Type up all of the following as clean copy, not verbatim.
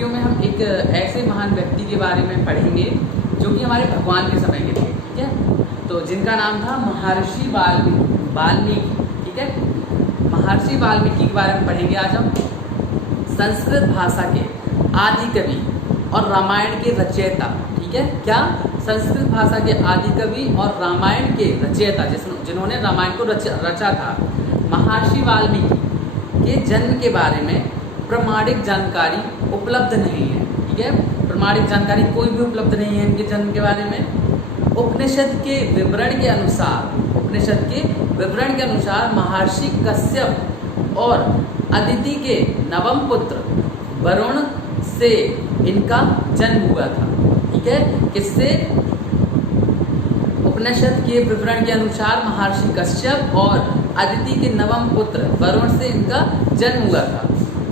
Video में हम एक ऐसे महान व्यक्ति के बारे में पढ़ेंगे जो कि हमारे भगवान के समय के थे, ठीक है। तो जिनका नाम था महर्षि वाल्मीकि, ठीक है। महर्षि वाल्मीकि के बारे में पढ़ेंगे आज हम। संस्कृत भाषा के आदि कवि और रामायण के रचयिता, ठीक है। क्या? संस्कृत भाषा के आदि कवि और रामायण के रचयिता, जिन्होंने रामायण को रचा था। महर्षि वाल्मीकि के जन्म के बारे में प्रमाणिक जानकारी उपलब्ध नहीं है, ठीक है। प्रमाणिक जानकारी कोई भी उपलब्ध नहीं है इनके जन्म के बारे में। उपनिषद के विवरण के अनुसार महर्षि कश्यप और अदिति के नवम पुत्र वरुण से इनका जन्म हुआ था, ठीक है। किससे? उपनिषद के विवरण के अनुसार महर्षि कश्यप और अदिति के नवम पुत्र वरुण से इनका जन्म हुआ था।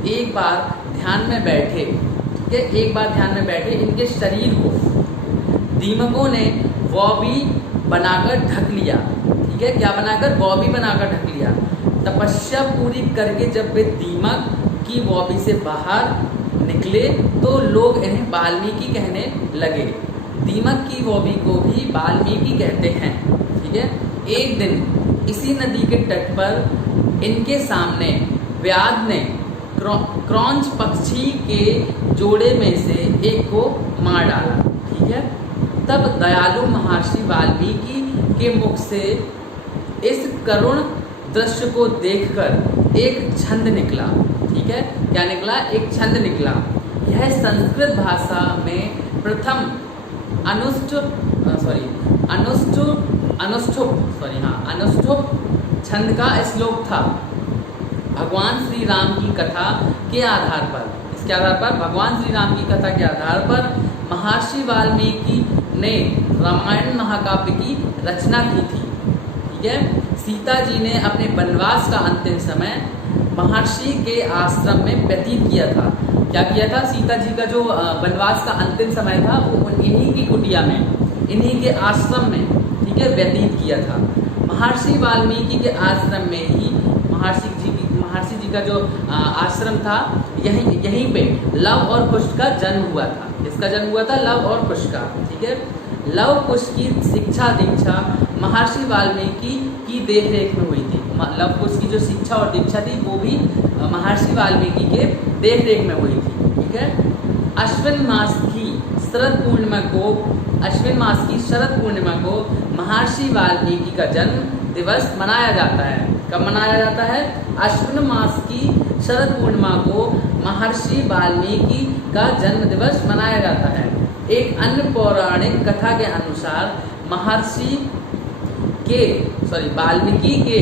एक बार ध्यान में बैठे, ठीक है, इनके शरीर को दीमकों ने वॉबी बनाकर ढक लिया, ठीक है। क्या बनाकर? वॉबी बनाकर ढक लिया। तपस्या पूरी करके जब वे दीमक की वॉबी से बाहर निकले तो लोग इन्हें वाल्मीकि कहने लगे। दीमक की वॉबी को भी वाल्मीकि कहते हैं, ठीक है। एक दिन इसी नदी के तट पर इनके सामने व्याध ने क्रौंच पक्षी के जोड़े में से एक को मार डाला, ठीक है। तब दयालु महर्षि वाल्मीकि के मुख से इस करुण दृश्य को देखकर एक छंद निकला, ठीक है। क्या निकला? एक छंद निकला। यह संस्कृत भाषा में प्रथम अनुष्ठुप छंद का श्लोक था। भगवान श्री राम की कथा के आधार पर, इसके आधार पर, भगवान श्री राम की कथा के आधार पर महर्षि वाल्मीकि ने रामायण महाकाव्य की रचना की थी, ठीक है। सीता जी ने अपने वनवास का अंतिम समय महर्षि के आश्रम में व्यतीत किया था। क्या किया था? सीता जी का जो वनवास का अंतिम समय था वो इन्हीं की कुटिया में, इन्हीं के आश्रम में, ठीक है, व्यतीत किया था। महर्षि वाल्मीकि के आश्रम में ही महर्षि जी का जो आश्रम था, यहीं पे लव और कुश का जन्म हुआ था। इसका जन्म हुआ था लव और कुश का, ठीक है। लव कुश की शिक्षा दीक्षा महर्षि वाल्मीकि की देखरेख में हुई थी। लव कुश की जो शिक्षा और दीक्षा थी वो भी महर्षि वाल्मीकि के देखरेख में हुई थी, ठीक है। अश्विन मास की शरद पूर्णिमा को महर्षि वाल्मीकि का जन्म दिवस मनाया जाता है। कब मनाया जाता है? अश्विन मास की शरद पूर्णिमा को महर्षि वाल्मीकि का जन्म दिवस मनाया जाता है। एक अन्य पौराणिक कथा के अनुसार वाल्मीकि के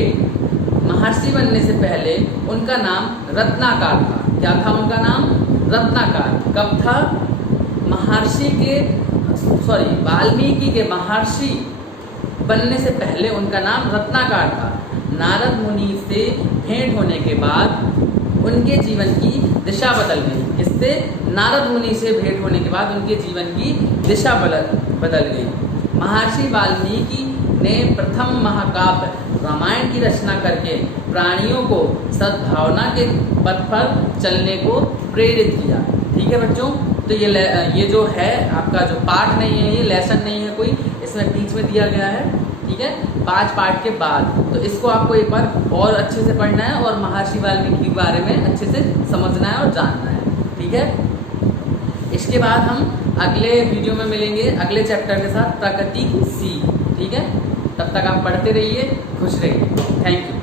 महर्षि बनने से पहले उनका नाम रत्नाकर था। क्या था उनका नाम? रत्नाकर। कब था? वाल्मीकि के महर्षि बनने से पहले उनका नाम रत्नाकर था। नारद मुनि से भेंट होने के बाद उनके जीवन की दिशा बदल गई। इससे नारद मुनि से भेंट होने के बाद उनके जीवन की दिशा बदल गई। महर्षि वाल्मीकि ने प्रथम महाकाव्य रामायण की रचना करके प्राणियों को सद्भावना के पथ पर चलने को प्रेरित किया, ठीक है बच्चों। तो ये जो है आपका जो पाठ नहीं है, ये लेसन नहीं है कोई, इसमें बीच में दिया गया है, ठीक है, 5 पार्ट के बाद। तो इसको आपको एक बार और अच्छे से पढ़ना है और महर्षि वाल्मीकि के बारे में अच्छे से समझना है और जानना है, ठीक है। इसके बाद हम अगले वीडियो में मिलेंगे अगले चैप्टर के साथ, प्राकृतिक सीख, ठीक है। तब तक आप पढ़ते रहिए, खुश रहिए। Thank you.